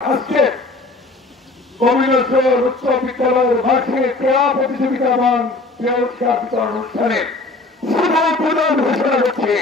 আজকে গোবিন্দচর উচ্চ বিদ্যালয়ের মাঠে ক্রীড়া প্রতিযোগিতামান পুরস্কার বিতরণ অনুষ্ঠানে শুভ প্রদান ঘোষণা করছে।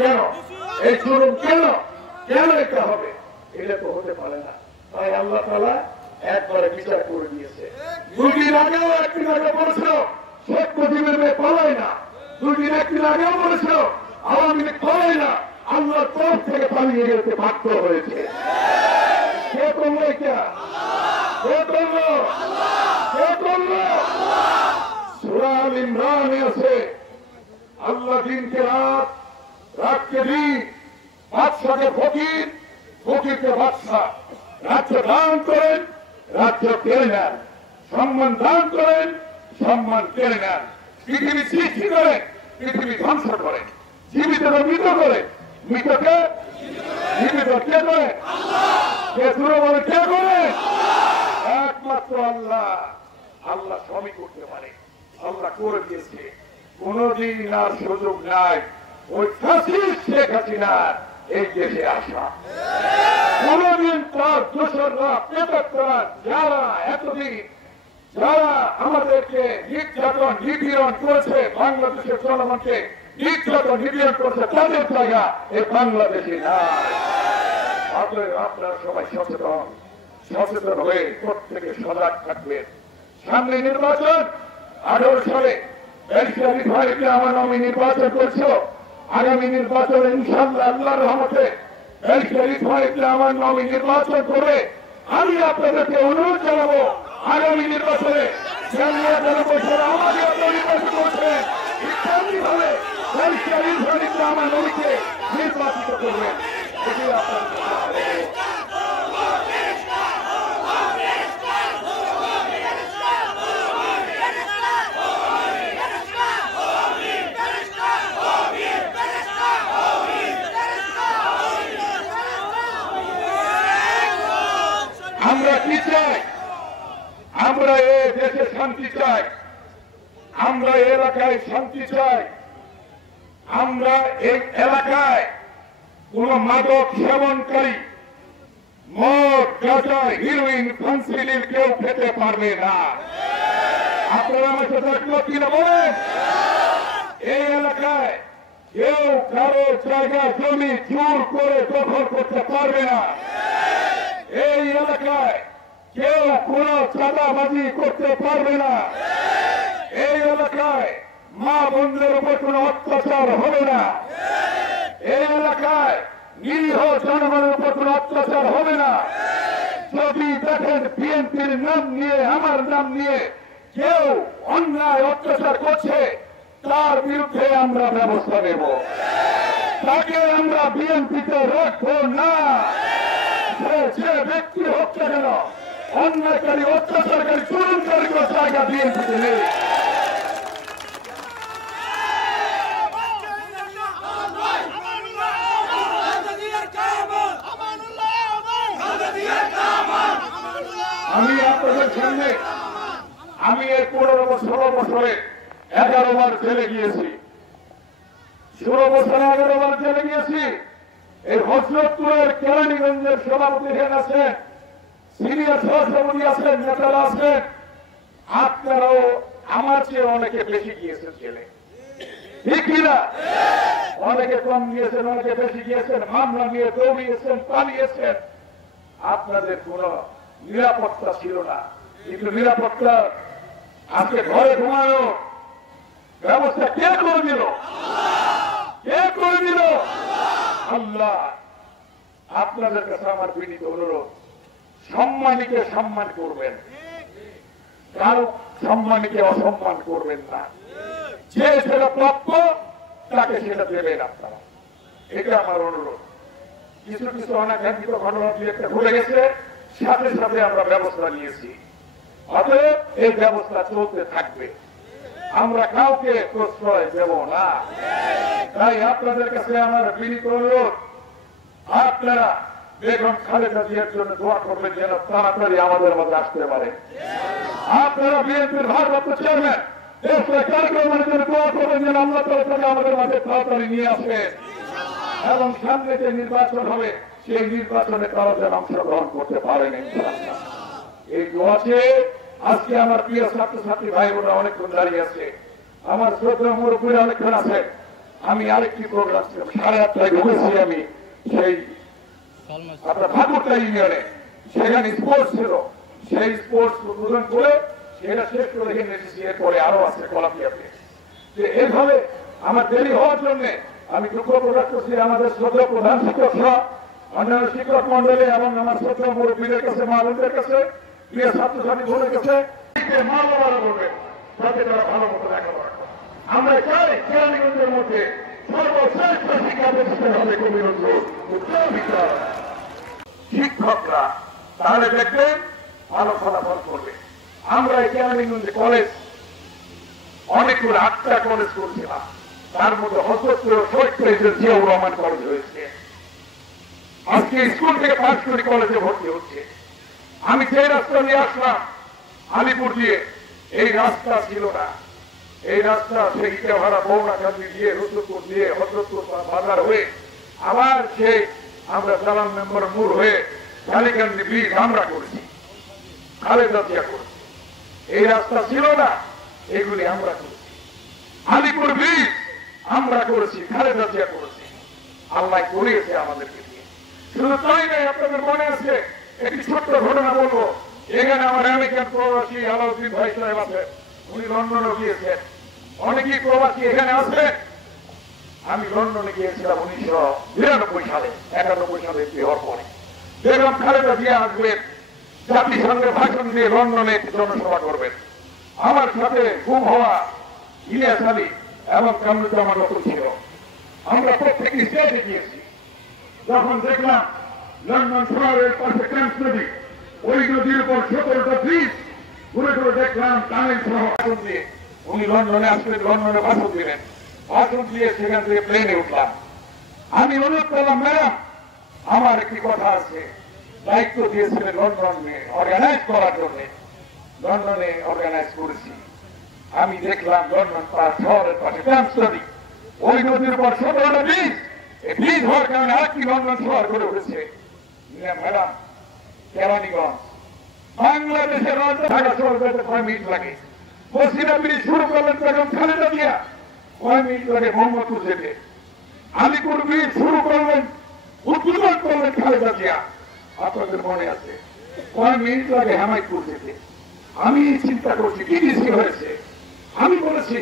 কেন এই জুলুম কেন কেন এটা হবে? এটা তো হতে পারে না। তাই আল্লাহ তাআলা একবারে বিচার করে দিয়েছে। দুদিন আগেও একদিন আগে বলেছিল শেখ মুজিবের মেয়ে পালায় না, দুদিন একদিন আগেও বলেছিল আওয়ামী লীগ পালায় না, আল্লাহর তরফ থেকে পালিয়ে যেতে বাধ্য হয়েছে। কে করলো এটা? কে করলো? কে করলো? সূরা আল ইমরানে আছে আল্লাহ দিনকে রাত, রাতকে দিন, বাদশাকে ফকির, ফকিরকে বাদশা। রাজ্য দান করেন, রাজ্য কেড়ে নেন, সম্মান দান করেন, সম্মান কেড়ে নেন। পৃথিবী সৃষ্টি করেন, পৃথিবী ধ্বংস করেন, জীবিতকে মৃত করেন, মৃতকে জীবিত কে করে? কে শুরু বলে কে করে? একমাত্র আল্লাহ। আল্লাহ সবই করতে পারে, আল্লাহ করে দিয়েছে। কোনদিন আর সুযোগ নাই ওই ফ্যাসিস্ট শেখ হাসিনার এই দেশে আসা। কোনদিন তার দোসররা পেটকরা যারা এতদিন যারা আমাদেরকে নির্যাতন নিপীড়ন করেছে, বাংলাদেশের জনগণকে নির্যাতন নিপীড়ন করেছে, তাদের জায়গা এই বাংলাদেশে নাই। অতএব আপনারা সবাই সচেতন, সচেতন হয়ে প্রত্যেকে সজাগ থাকবেন। সামনে নির্বাচন, 18 সালে আমার নামে নির্বাচন করছো। আগামী নির্বাচনে ইনশাআল্লাহ আল্লাহর রহমতে আমার নামে নির্বাচন করে আমি আপনাদেরকে অনুরোধ জানাবো আগামী নির্বাচনে আমাদের নির্বাচন করছেন ইত্যাদিভাবে আমার নবীকে নির্বাচিত করবেন। এটি আপনার আমরা কি চাই? আমরা এই দেশে শান্তি চাই, আমরা এলাকায় শান্তি চাই। আমরা এই এলাকায় কোন মাদক সেবনকারী মদ, গাঁজা, হিরোইন, ফেন্সিডিল কেউ খেতে পারবে না। আপনারা আমার সাথে একমত কিনা বলেন? এই এলাকায় কেউ কারো জায়গা জমি জোর করে দখল করতে পারবে না। এই এলাকায় কেউ কোন চাঁদাবাজি করতে পারবে না। এই এলাকায় মা বোনদের উপর কোন অত্যাচার হবে না। এই এলাকায় নিরীহ জনগণের উপর কোন অত্যাচার হবে না। যদি দেখেন বিএনপির নাম নিয়ে, আমার নাম নিয়ে কেউ অন্যায় অত্যাচার করছে, তার বিরুদ্ধে আমরা ব্যবস্থা নেব। তাকে আমরা বিএনপিতে রাখবো না। যে ব্যক্তি হোক না কেন, অন্যায়কারী, অত্যাচারকারী, চুরুনকারী কোন জায়গা বিএনপিতে নেই। আমি আপনাদের সামনে আমি এই 15-16 বছরে 11 বার জেলে গিয়েছি, 16 বছরে 11 বার জেলে গিয়েছি। এই হযরতপুরের কেরানীগঞ্জের সভাপতি এখানে আছেন, সিনিয়র সহসভাপতি আছেন, নেতারা আছেন। আপনারাও আমার চেয়ে অনেকে বেশি গিয়েছেন জেলে, ঠিক কিনা? অনেকে কম গিয়েছেন, অনেকে বেশি গিয়েছেন, মামলা নিয়ে দৌড়িয়েছেন, পালিয়েছেন। আপনাদের কোন নিরাপত্তা ছিল না, কিন্তু নিরাপত্তা আজকে ঘরে ঘুমানো ব্যবস্থা কে করে দিল? কে করে দিল? আল্লাহ। আপনাদের কাছে আমার বিনীত অনুরোধ, সম্মানীকে সম্মান করবেন, কারো সম্মানীকে অসম্মান করবেন না। যে সেটা প্রাপ্য তাকে সেটা দেবেন আপনারা, এটা আমার অনুরোধ। কিছু কিছু অনাকাঙ্ক্ষিত ঘটনা একটা ঘুরে গেছে, সাথে সাথে আমরা ব্যবস্থা নিয়েছি, অতএব এই ব্যবস্থা চলতে থাকবে, আমরা কাউকে প্রশ্রয় দেব না। তাই আপনাদের কাছে আমার বিনীত অনুরোধ, আপনারা বেগম খালেদা জিয়ার জন্য দোয়া করবেন যেন তাড়াতাড়ি আমাদের মধ্যে আসতে পারে। আপনারা বিএনপির ভারপ্রাপ্ত চেয়ারম্যান দেশের কার্যক্রমের জন্য দোয়া করবেন যেন আল্লাহ তাআলা তাকে আমাদের মাঝে তাড়াতাড়ি নিয়ে আসেন, এবং সামনে যে নির্বাচন হবে সেই নির্বাচনে তারা যেন অংশগ্রহণ করতে পারেন ইনশাআল্লাহ। এই দোয়াতে আজকে আমার প্রিয় ছাত্রছাত্রী ভাই বোনরা অনেকক্ষণ দাঁড়িয়ে আছে, আমার শ্রদ্ধা মুরব্বী অনেকক্ষণ আছে। আমি আরেকটি প্রোগ্রাম ছিল 8:30টায় ঢুকেছি আমি সেই আপনার ঠাকুরটা ইউনিয়নে, সেখানে স্পোর্টস ছিল, সেই স্পোর্টস উদ্বোধন করে সেটা শেষ করে এখানে এসেছি। এরপরে আরো আছে কলাম্বিয়াতে। এইভাবে আমার দেরি হওয়ার জন্য আমি দুঃখ প্রকাশ করছি আমাদের শ্রদ্ধা প্রধান শিক্ষক সহ অন্যান্য শিক্ষক মন্ডলী এবং আমার শ্রদ্ধা মুরব্বীদের কাছে, মা বোনদের কাছে, প্রিয় ছাত্রছাত্রী বোনের কাছে মাল্যবান করবেন যাতে তারা ভালো মতো লেখাপড়া করে। আমরা চাই কেরানীগঞ্জের মধ্যে সর্বশ্রেষ্ঠ শিক্ষা প্রতিষ্ঠান হবে কবিগঞ্জ উচ্চ বিদ্যালয়। শিক্ষকরা তাহলে দেখবেন ভালো ফলাফল করবে। আমরা এই কেরানীগঞ্জে কলেজ অনেকগুলো 8টা কলেজ করছিলাম, তার মধ্যে হজরত শহীদ প্রেসিডেন্ট জিয়াউর রহমান কলেজ হয়েছে। আজকে স্কুল থেকে পাশ করে কলেজে ভর্তি হচ্ছে। আমি যে রাস্তা দিয়ে আসলাম আলিপুর দিয়ে, এই রাস্তা ছিল না। এই রাস্তা সেই ইটাভাড়া বৌনাকান্দি দিয়ে রসুলপুর দিয়ে হজরতপুর বাজার হয়ে আবার সেই আমরা সালাম মেম্বার মোড় হয়ে কালীকান্দি ব্রিজ আমরা করেছি, খালেদা জিয়া করেছি। এই রাস্তা ছিল না, এগুলি আমরা করেছি। আলিপুর ব্রিজ আমরা করেছি, খালেদা জিয়া করেছি, আল্লাহ করিয়েছে আমাদেরকে দিয়ে। শুধু তাই নয়, আপনাদের মনে আছে একটি ছোট্ট ঘটনা বলবো। এখানে আমার আমেরিকান প্রবাসী আলাউদ্দিন ভাই সাহেব আছে, উনি লন্ডনে গিয়েছেন। অনেকেই প্রবাসী এখানে আছে। আমি লন্ডনে গিয়েছিলাম 1992 সালে, 91 সালে হওয়ার পরে। বেগম খালেদা জিয়া আসবেন, জাতিসংঘে ভাষণ দিয়ে লন্ডনে জনসভা করবেন। আমার সাথে গুম হওয়া ইলিয়াস আলী এবং কামরুজ্জামান রতন ছিল। আমরা প্রত্যেক স্টেজে গিয়েছি। যখন দেখলাম লন্ডন শহরের পাশে টেমস নদী, ওই নদীর উপর 17টা ব্রিজ, ঘুরে ঘুরে দেখলাম টানেল সহ ভাষণ দিয়ে উনি লন্ডনে আসলেন, লন্ডনে ভাষণ দিলেন। ভাষণ দিয়ে সেখান থেকে প্লেনে উঠলাম। আমি অনুরোধ করলাম, ম্যাডাম আমার একটি কথা আছে, দায়িত্ব দিয়েছিলেন লন্ডনে অর্গানাইজ করার জন্য, লন্ডনে অর্গানাইজ করেছি। আমি দেখলাম লন্ডন শহরের পাশে টেমস নদী, ওই নদীর উপর 17টা ব্রিজ, এই ব্রিজ হওয়ার কারণে আরেকটি লন্ডন শহর গড়ে উঠেছে। ম্যাডাম কেরানীগঞ্জ বাংলাদেশের ঢাকা শহর যেতে 6 মিনিট লাগে। বসিরা ব্রিজ শুরু করলেন বেগম খালেদা জিয়া, 6 মিনিট লাগে মোহাম্মদপুর যেতে। আলিপুর ব্রিজ শুরু করলেন, উদ্বোধন করলেন খালেদা জিয়া, আপনাদের মনে আছে, 6 মিনিট লাগে হেমায়তপুর যেতে। আমি চিন্তা করছি কি সৃষ্টি হয়েছে। আমি বলেছি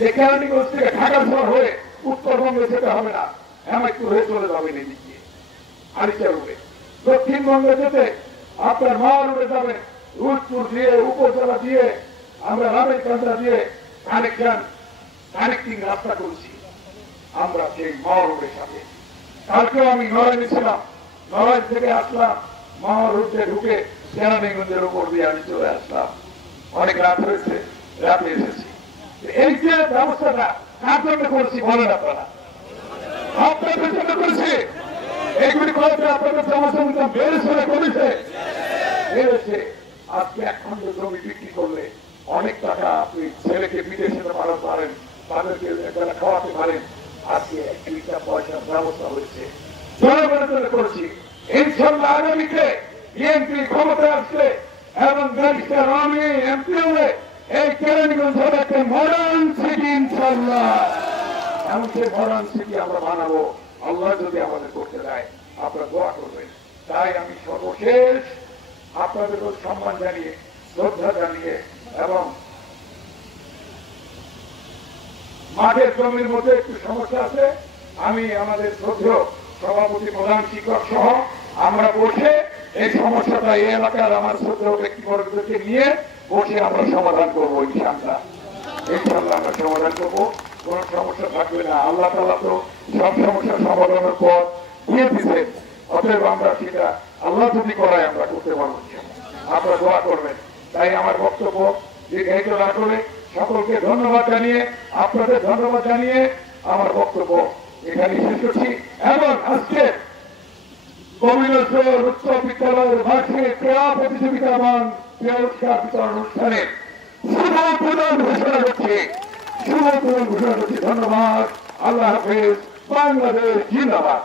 যে কেরানীগঞ্জ থেকে ঢাকা শহর হয়ে উত্তরবঙ্গে যেতে হবে না, হেমায়তপুর হয়ে চলে যাবেন এদিকে আরিচা রুটে। দক্ষিণবঙ্গে যেতে আপনার মা রুটে যাবেন, রুদপুর দিয়ে উপজেলা দিয়ে আমরা রামেরকান্দা দিয়ে কানেক্টিং রাস্তা করছি আমরা সেই মা রুটের সাথে। কালকেও আমি নড়াইলে ছিলাম, নড়াইল থেকে আসলাম, মা রুটে ঢুকে কেরানীগঞ্জের উপর দিয়ে আমি চলে আসলাম। অনেক রাত হয়েছে, রাতে এসেছি। এই যে ব্যবস্থাটা কার জন্য করেছি বলেন আপনারা? আপনাদের জন্য করেছি। এগুলি করেছে আপনাদের জনসংখ্যা বেড়েছে না কমেছে? বেড়েছে। আজকে 1 খণ্ড জমি বিক্রি করলে অনেক টাকা আপনি ছেলেকে বিদেশে পাঠাতে পারেন, তাদেরকে একবেলা খাওয়াতে পারেন। আজকে 1 লিটার পয়সার ব্যবস্থা হয়েছে, জনগণের জন্য করেছি। ইনশাল্লাহ আগামীতে বিএনপি ক্ষমতায় আসলে এবং ব্যারিস্টার আমি এমপি হলে এই কেরানীগঞ্জ হবে একটা মডার্ন সিটি ইনশাআল্লাহ। এমন সেই মডার্ন সিটি আমরা বানাবো আল্লাহ যদি আমাদের করতে দেয়, আপনারা দোয়া করবেন। তাই আমি সর্বশেষ আপনাদের সম্মান জানিয়ে, শ্রদ্ধা জানিয়ে এবং মাঠের জমির মধ্যে একটু সমস্যা আছে, আমি আমাদের শ্রদ্ধেয় সভাপতি প্রধান শিক্ষক সহ আমরা বসে এই সমস্যাটা এই এলাকার আমার শ্রদ্ধেয় ব্যক্তিবর্গকে নিয়ে বসে আমরা সমাধান করবো ইনশাআল্লাহ। ইনশাআল্লাহ আমরা সমাধান করবো, কোন সমস্যা থাকবে না। আল্লাহ তাআলা তো সব সমস্যার সমাধানের পর দিয়ে দিচ্ছেন, অতএব আমরা সেটা আল্লাহ যদি করায় আমরা করতে পারবো। আপনারা দোয়া করবেন। তাই আমার বক্তব্য দীর্ঘায়িত না করে সকলকে ধন্যবাদ জানিয়ে, আপনাদের ধন্যবাদ জানিয়ে আমার বক্তব্য এখানে শেষ করছি। এবং আজকে গোবিন্দচর উচ্চ বিদ্যালয়ের বার্ষিক ক্রীড়া প্রতিযোগিতা এবং পুরস্কার বিতরণ অনুষ্ঠানে শুভ উদ্বোধন ঘোষণা করছি। শুভ উদ্বোধন ঘোষণা করছি। ধন্যবাদ। আল্লাহ হাফেজ। বাংলাদেশ জিন্দাবাদ।